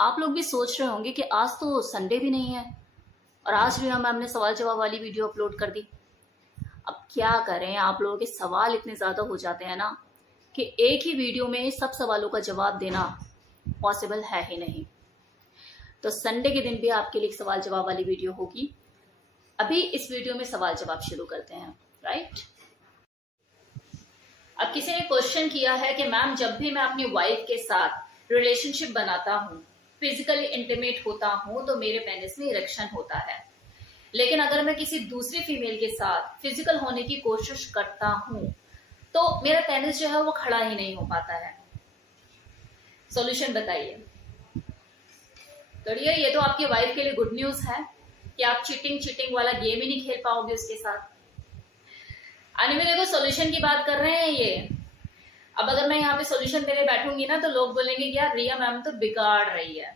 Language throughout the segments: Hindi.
आप लोग भी सोच रहे होंगे कि आज तो संडे भी नहीं है और आज भी मैम ने सवाल जवाब वाली वीडियो अपलोड कर दी। अब क्या करें, आप लोगों के सवाल इतने ज़्यादा हो जाते हैं ना कि एक ही वीडियो में सब सवालों का जवाब देना पॉसिबल है ही नहीं। तो संडे के दिन भी आपके लिए सवाल जवाब वाली वीडियो होगी। अभी इस वीडियो में सवाल जवाब शुरू करते हैं, राइट। अब किसी ने क्वेश्चन किया है कि मैम जब भी मैं अपनी वाइफ के साथ रिलेशनशिप बनाता हूँ, फिजिकली इंटीमेट होता हूँ, तो मेरे पेनिस में इरेक्शन होता है, लेकिन अगर मैं किसी दूसरी फीमेल के साथ फिजिकल होने की कोशिश करता हूँ तो मेरा पेनिस जो है वो खड़ा ही नहीं हो पाता है। सॉल्यूशन बताइए। तो ये तो आपकी वाइफ के लिए गुड न्यूज है कि आप चीटिंग वाला गेम ही नहीं खेल पाओगे उसके साथ। एनीवे देखो, सॉल्यूशन की बात कर रहे हैं ये। अब अगर मैं यहाँ पे सॉल्यूशन देने बैठूंगी ना तो लोग बोलेंगे कि यार रिया मैम तो बिगाड़ रही है,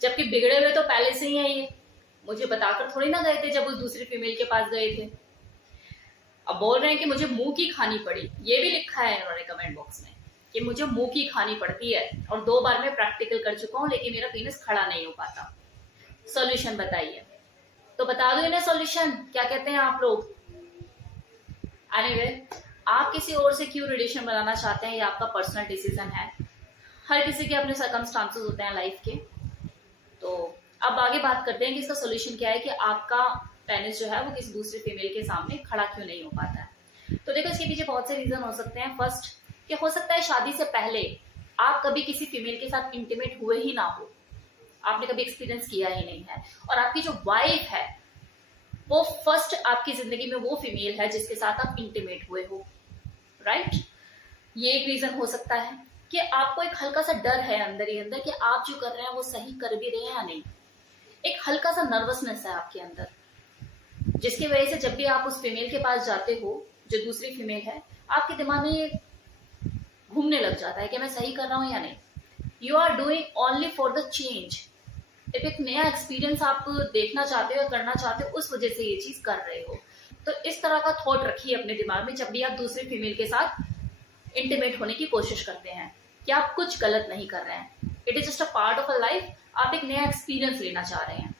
जबकि बिगड़े हुए तो पहले से ही है। ये मुझे बताकर थोड़ी ना गए थे जब उस दूसरी फीमेल के पास गए थे। अब बोल रहे हैं कि मुझे मुंह की खानी पड़ी। ये भी लिखा है इन्होंने कमेंट बॉक्स में कि मुझे मुंह की खानी पड़ती है और 2 बार मैं प्रैक्टिकल कर चुका हूँ लेकिन मेरा पेनिस खड़ा नहीं हो पाता। सॉल्यूशन बताइए। तो बता दो इन्हें सॉल्यूशन, क्या कहते हैं आप लोग। एनीवे, आप किसी और से क्यों रिलेशन बनाना चाहते हैं ये आपका पर्सनल डिसीजन है। हर किसी के अपने सर्कमस्टांसेस होते हैं लाइफ के। तो अब आगे बात करते हैं कि इसका सॉल्यूशन क्या है कि आपका पेनिस जो है वो किसी दूसरी फीमेल के सामने खड़ा क्यों नहीं हो पाता है। तो देखो, इसके पीछे बहुत से रीजन हो सकते हैं। फर्स्ट, कि हो सकता है शादी से पहले आप कभी किसी फीमेल के साथ इंटीमेट हुए ही ना हो, आपने कभी एक्सपीरियंस किया ही नहीं है, और आपकी जो वाइफ है वो फर्स्ट आपकी जिंदगी में वो फीमेल है जिसके साथ आप इंटीमेट हुए हो, राइट। ये एक रीजन हो सकता है कि आपको एक हल्का सा डर है अंदर ही अंदर कि आप जो कर रहे हैं वो सही कर भी रहे हैं या नहीं। एक हल्का सा नर्वसनेस है आपके अंदर, जिसकी वजह से जब भी आप उस फीमेल के पास जाते हो जो दूसरी फीमेल है, आपके दिमाग में ये घूमने लग जाता है कि मैं सही कर रहा हूं या नहीं। You are doing only for the change. एक नया एक्सपीरियंस आप देखना चाहते हो, करना चाहते हो, उस वजह से ये चीज कर रहे हो। तो इस तरह का थॉट रखिए अपने दिमाग में जब भी आप दूसरी फीमेल के साथ इंटीमेट होने की कोशिश करते हैं कि आप कुछ गलत नहीं कर रहे हैं। It is just a part of a life. आप एक नया एक्सपीरियंस लेना चाह रहे हैं।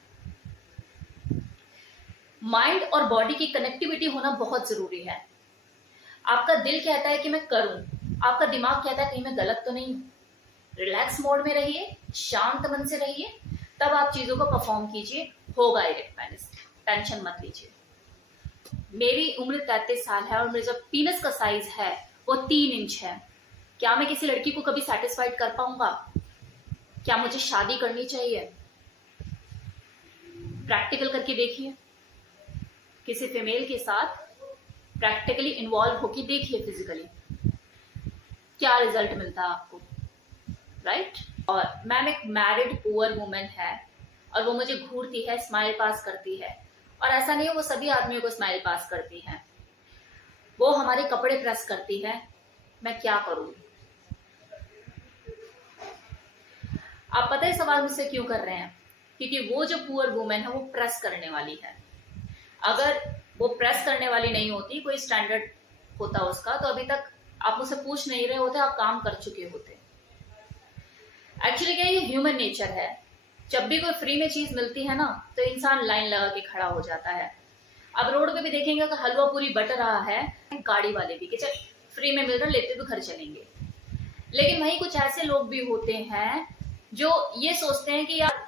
माइंड और बॉडी की कनेक्टिविटी होना बहुत जरूरी है। आपका दिल कहता है कि मैं करूं, आपका दिमाग कहता है कहीं मैं गलत तो नहीं हूं। रिलैक्स मोड में रहिए, शांत मन से रहिए, तब आप चीजों को परफॉर्म कीजिए। होगा इरेक्ट पेनिस, टेंशन मत लीजिए। मेरी उम्र 33 साल है और मेरा जो पीनस का साइज है वो 3 इंच है। क्या मैं किसी लड़की को कभी सेटिस्फाइड कर पाऊंगा? क्या मुझे शादी करनी चाहिए? प्रैक्टिकल करके देखिए, किसी फीमेल के साथ प्रैक्टिकली इन्वॉल्व होके देखिए, फिजिकली क्या रिजल्ट मिलता है आपको, राइट। और मैम एक मैरिड पुअर वुमेन है और वो मुझे घूरती है, स्माइल पास करती है, और ऐसा नहीं है वो सभी आदमियों को स्माइल पास करती है, वो हमारे कपड़े प्रेस करती है। मैं क्या करूं? आप पता है सवाल मुझसे क्यों कर रहे हैं? क्योंकि वो जो पुअर वुमेन है वो प्रेस करने वाली है। अगर वो प्रेस करने वाली नहीं होती, कोई स्टैंडर्ड होता उसका, तो अभी तक आप मुझसे पूछ नहीं रहे होते, आप काम कर चुके होते। एक्चुअली क्या ये ह्यूमन नेचर है। जब भी कोई फ्री में चीज मिलती है ना तो इंसान लाइन लगा के खड़ा हो जाता है। अब रोड पे भी देखेंगे कि हलवा पूरी बट रहा है, गाड़ी वाले भी कि चल फ्री में मिल रहा, लेते तो घर चलेंगे। लेकिन वहीं कुछ ऐसे लोग भी होते हैं जो ये सोचते हैं कि यार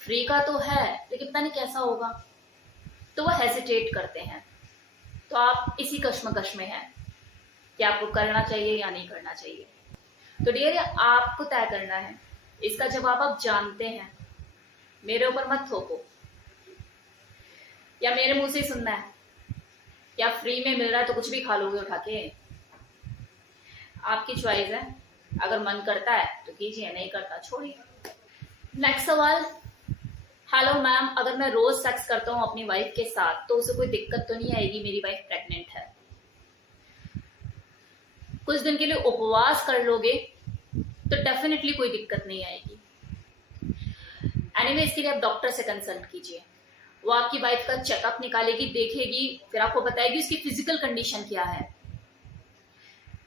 फ्री का तो है लेकिन पता नहीं कैसा होगा, तो वो हेजिटेट करते हैं। तो आप इसी कश्मकश में हैं कि आपको करना चाहिए या नहीं करना चाहिए। तो डियर, आपको तय करना है, इसका जवाब आप जानते हैं। मेरे ऊपर मत थोपो, या मेरे मुंह से सुनना है, या फ्री में मिल रहा है तो कुछ भी खा लोगे उठा के। आपकी चॉइस है, अगर मन करता है तो कीजिए, नहीं करता छोड़िए। नेक्स्ट सवाल। हेलो मैम, अगर मैं रोज सेक्स करता हूँ अपनी वाइफ के साथ तो उसे कोई दिक्कत तो नहीं आएगी? मेरी वाइफ प्रेग्नेंट है। कुछ दिन के लिए उपवास कर लोगे तो डेफिनेटली कोई दिक्कत नहीं आएगी। एनीवे, इसके लिए आप डॉक्टर से कंसल्ट कीजिए। वो आपकी वाइफ का चेकअप निकालेगी, देखेगी, फिर आपको बताएगी उसकी फिजिकल कंडीशन क्या है।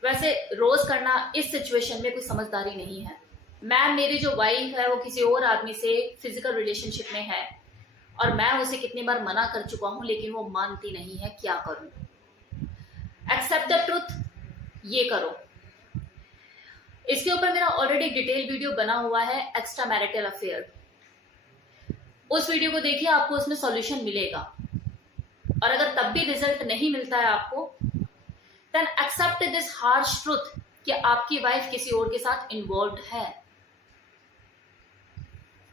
वैसे रोज करना इस सिचुएशन में कोई समझदारी नहीं है। मैम मेरी जो वाइफ है वो किसी और आदमी से फिजिकल रिलेशनशिप में है और मैं उसे कितनी बार मना कर चुका हूं लेकिन वो मानती नहीं है, क्या करूं? एक्सेप्ट द ट्रुथ, ये करो। इसके ऊपर मेरा ऑलरेडी डिटेल वीडियो बना हुआ है, एक्स्ट्रा मैरिटल अफेयर। उस वीडियो को देखिए, आपको उसमें सॉल्यूशन मिलेगा। और अगर तब भी रिजल्ट नहीं मिलता है आपको, then accept this harsh truth कि आपकी वाइफ किसी और के साथ इन्वॉल्व है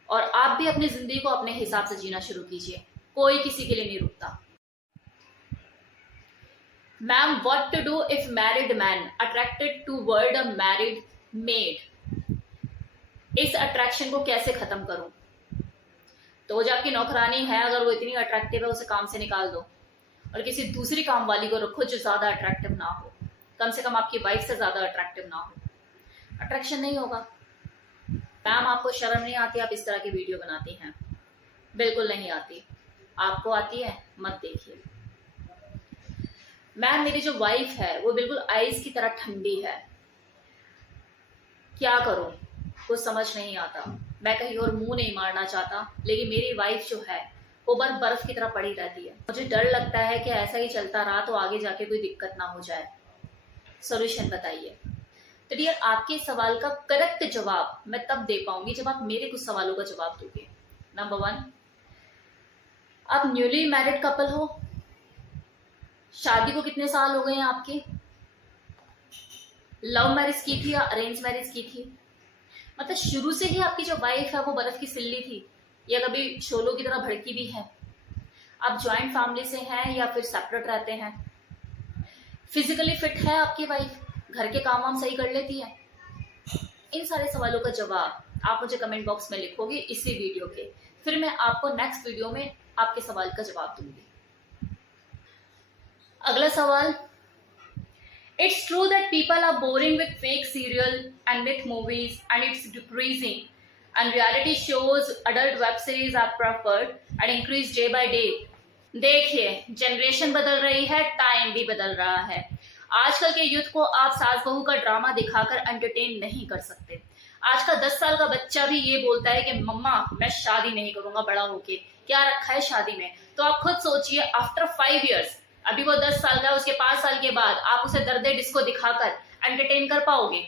और आप भी अपनी जिंदगी को अपने हिसाब से जीना शुरू कीजिए। कोई किसी के लिए नहीं रुकता। Ma'am what to do if married man attracted toward a married maid? इस अट्रैक्शन को कैसे खत्म करूं? तो जो आपकी नौकरानी है, अगर वो इतनी अट्रैक्टिव है, उसे काम से निकाल दो और किसी दूसरी काम वाली को रखो जो ज्यादा अट्रैक्टिव ना हो, कम से कम आपकी वाइफ से ज्यादा अट्रैक्टिव ना हो। अट्रैक्शन नहीं होगा। मैम आपको शर्म नहीं आती, आप इस तरह की वीडियो बनाती हैं? बिल्कुल नहीं आती। आपको आती है? मत देखिए। मैम मेरी जो वाइफ है वो बिल्कुल आइस की तरह ठंडी है, क्या करूं? कुछ समझ नहीं आता। मैं कहीं और मुंह नहीं मारना चाहता, लेकिन मेरी वाइफ जो है वो बर्फ की तरह पड़ी रहती है। मुझे डर लगता है कि ऐसा ही चलता रहा तो आगे जाके कोई दिक्कत ना हो जाए। सॉल्यूशन बताइए। तो डियर, आपके सवाल का करेक्ट जवाब मैं तब दे पाऊंगी जब आप मेरे कुछ सवालों का जवाब दोगे। नंबर 1, आप न्यूली मैरिड कपल हो? शादी को कितने साल हो गए हैं आपके? लव मैरिज की थी या अरेंज मैरिज की थी? मतलब शुरू से ही आपकी जो वाइफ है वो बर्फ की सिल्ली थी या कभी शोलों की तरह भड़की भी है? आप ज्वाइंट फैमिली से हैं या फिर सेपरेट रहते हैं? फिजिकली फिट है आपकी वाइफ? घर के काम वाम सही कर लेती है? इन सारे सवालों का जवाब आप मुझे कमेंट बॉक्स में लिखोगे इसी वीडियो के, फिर मैं आपको नेक्स्ट वीडियो में आपके सवाल का जवाब दूंगी। अगला सवाल, it's true that people are boring with fake serial and myth movies and it's decreasing and reality shows, adult web series are preferred and increase day by day? देखिए, जनरेशन बदल रही है, टाइम भी बदल रहा है। आजकल के यूथ को आप सास बहू का ड्रामा दिखाकर एंटरटेन नहीं कर सकते। आज का 10 साल का बच्चा भी ये बोलता है कि मम्मा मैं शादी नहीं करूंगा बड़ा होके, क्या रखा है शादी में? तो आप खुद सोचिए, आफ्टर 5 इयर्स, अभी वो 10 साल का है, उसके 5 साल के बाद आप उसे दर्द डिस्को दिखाकर एंटरटेन कर पाओगे?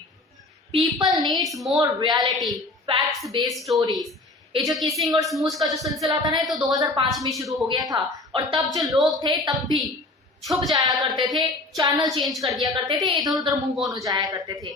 People needs more reality, facts based stories. ये जो किसिंग और स्मूच का जो सिलसिला था ना, तो 2005 में शुरू हो गया था और तब जो लोग थे तब भी छुप जाया करते थे, चैनल चेंज कर दिया करते थे, इधर उधर मूव ऑन हो जाया करते थे।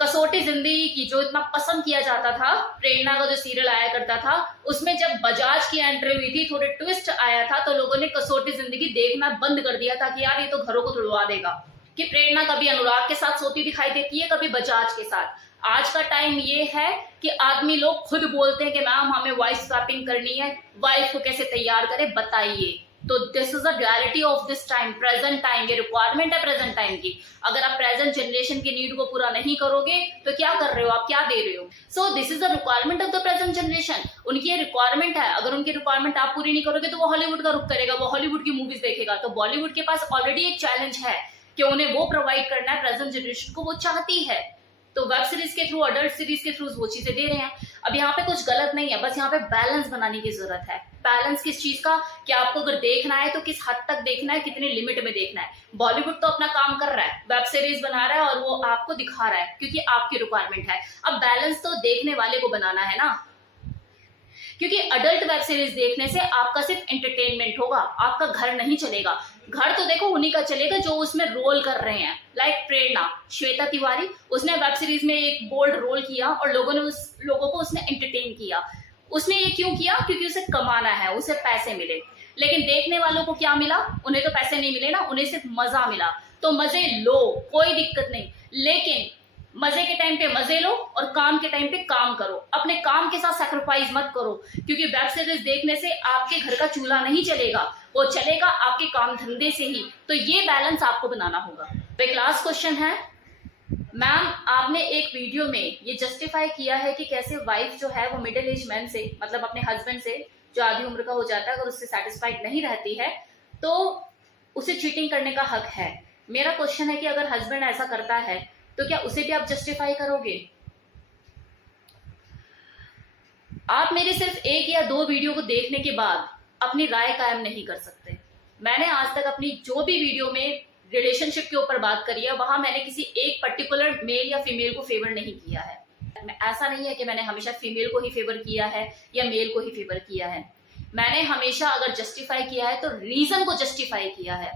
कसौटी जिंदगी की जो इतना पसंद किया जाता था, प्रेरणा का जो सीरियल आया करता था, उसमें जब बजाज की एंट्री हुई थी, थोड़े ट्विस्ट आया था, तो लोगों ने कसौटी जिंदगी देखना बंद कर दिया था कि यार ये तो घरों को तुड़वा देगा, कि प्रेरणा कभी अनुराग के साथ सोती दिखाई देती है, कभी बजाज के साथ। आज का टाइम ये है कि आदमी लोग खुद बोलते हैं कि मैम हमें वाइफ स्वैपिंग करनी है, वाइफ को कैसे तैयार करें बताइए। तो this is the reality of this time, present time. ये रिक्वायरमेंट है प्रेजेंट टाइम की। अगर आप प्रेजेंट जनरेशन की नीड को पूरा नहीं करोगे तो क्या कर रहे हो आप, क्या दे रहे हो? So this is the requirement of the present generation. उनकी ये रिक्वायरमेंट है। अगर उनकी रिक्वायरमेंट आप पूरी नहीं करोगे तो वो हॉलीवुड का रुख करेगा, वो हॉलीवुड की मूवीज देखेगा। तो बॉलीवुड के पास ऑलरेडी एक चैलेंज है कि उन्हें वो प्रोवाइड करना है प्रेजेंट जनरेशन को, वो चाहती है। तो वेब सीरीज के थ्रू, अडल्ट सीरीज के थ्रू वो चीजें दे रहे हैं। अब यहाँ पे कुछ गलत नहीं है, बस यहाँ पे बैलेंस बनाने की जरूरत है। बैलेंस किस चीज का, कि आपको अगर देखना है तो किस हद तक देखना है, कितने लिमिट में देखना है। बॉलीवुड तो अपना काम कर रहा है, वेब सीरीज बना रहा है और वो आपको दिखा रहा है क्योंकि आपकी रिक्वायरमेंट है। अब बैलेंस तो देखने वाले को बनाना है ना, क्योंकि अडल्ट वेब सीरीज देखने से आपका सिर्फ एंटरटेनमेंट होगा, आपका घर नहीं चलेगा। घर तो देखो उन्हीं का चलेगा जो उसमें रोल कर रहे हैं। लाइक प्रेरणा, श्वेता तिवारी, उसने वेब सीरीज में एक बोल्ड रोल किया और लोगों को उसने एंटरटेन किया। उसने ये क्यों किया? क्योंकि उसे कमाना है, उसे पैसे मिले। लेकिन देखने वालों को क्या मिला? उन्हें तो पैसे नहीं मिले ना, उन्हें सिर्फ मजा मिला। तो मजे लो, कोई दिक्कत नहीं, लेकिन मजे के टाइम पे मजे लो और काम के टाइम पे काम करो। अपने काम के साथ सैक्रिफाइस मत करो, क्योंकि वेब सीरीज देखने से आपके घर का चूल्हा नहीं चलेगा, वो चलेगा आपके काम धंधे से ही। तो ये बैलेंस आपको बनाना होगा। तो एक लास्ट क्वेश्चन है, मैम आपने एक वीडियो में ये जस्टिफाई किया है कि कैसे वाइफ जो है वो मिडिल एज मैन से, मतलब अपने हस्बैंड से जो आधी उम्र का हो जाता है, अगर उससे सेटिस्फाइड नहीं रहती है तो उसे चीटिंग करने का हक है। मेरा क्वेश्चन है कि अगर हस्बैंड ऐसा करता है तो क्या उसे भी आप जस्टिफाई करोगे? आप मेरे सिर्फ 1 या 2 वीडियो को देखने के बाद अपनी राय कायम नहीं कर सकते। मैंने आज तक अपनी जो भी वीडियो में रिलेशनशिप के ऊपर बात करी है, वहां मैंने किसी एक पर्टिकुलर मेल या फीमेल को फेवर नहीं किया है। ऐसा नहीं है कि मैंने हमेशा फीमेल को ही फेवर किया है या मेल को ही फेवर किया है। मैंने हमेशा अगर जस्टिफाई किया है तो रीजन को जस्टिफाई किया है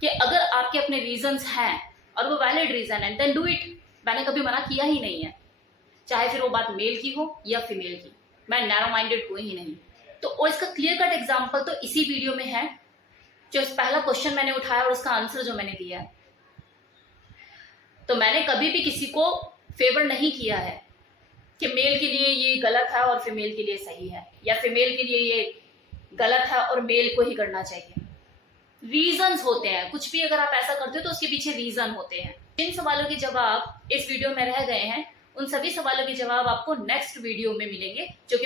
कि अगर आपके अपने रीजंस हैं और वो वैलिड रीजन है, देन डू इट। मैंने कभी मना किया ही नहीं है, चाहे फिर वो बात मेल की हो या फीमेल की। मैं नैरो माइंडेड कोई ही नहीं। तो और इसका क्लियर कट एग्जांपल तो इसी वीडियो में है, जो पहला क्वेश्चन मैंने उठाया और उसका आंसर जो मैंने दिया है। तो मैंने कभी भी किसी को फेवर नहीं किया है कि मेल के लिए ये गलत है और फीमेल के लिए सही है, या फीमेल के लिए ये गलत है और मेल को ही करना चाहिए। रीजंस होते हैं, कुछ भी अगर आप ऐसा करते हो तो उसके पीछे रीजन होते हैं। जिन सवालों के जवाब इस वीडियो में रह गए हैं, उन सभी सवालों के जवाब आपको नेक्स्ट वीडियो में मिलेंगे, जो कि